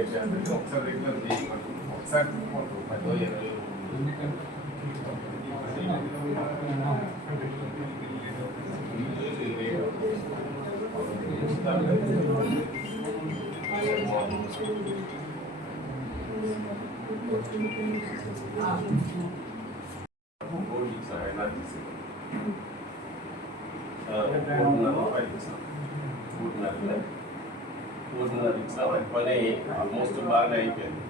ఒకసారి రెగ్యులర్ చేయమంటారు, ఒకసారి 10-20 పని ఆల్మోస్ట్ బాగా అయిపోయింది.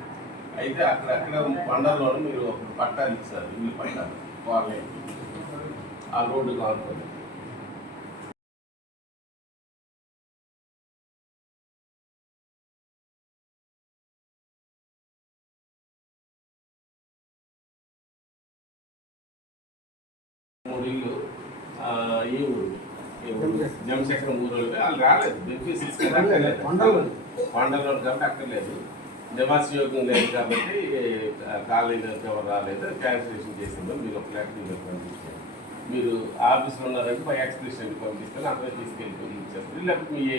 అయితే అక్కడ పండగలో మీరు ఒక పట్టాలు ఇచ్చారు, ఇల్లు పట్టాలు వాళ్ళే ఆ రోడ్డు కానుకోండి. ఇల్లు ఈ ఊరు జమశేఖరం ఊరు వాళ్ళు రాలేదు, బెనిఫిషరీస్ కొండలో కాబట్టి అక్కర్లేదు, నివాసయోగ్యం లేదు కాబట్టి కాలేజీకి ఎవరు రాలేదు, క్యాన్సిలేషన్ చేసిందో మీరు ఒక లెటర్ పంపించారు. మీరు ఆఫీస్లో ఉన్నారంటే పై ఎక్స్ప్రెషన్ పంపిస్తే అక్కడే తీసుకెళ్ళి ఇచ్చేస్తారు, లేకపోతే మీ ఏ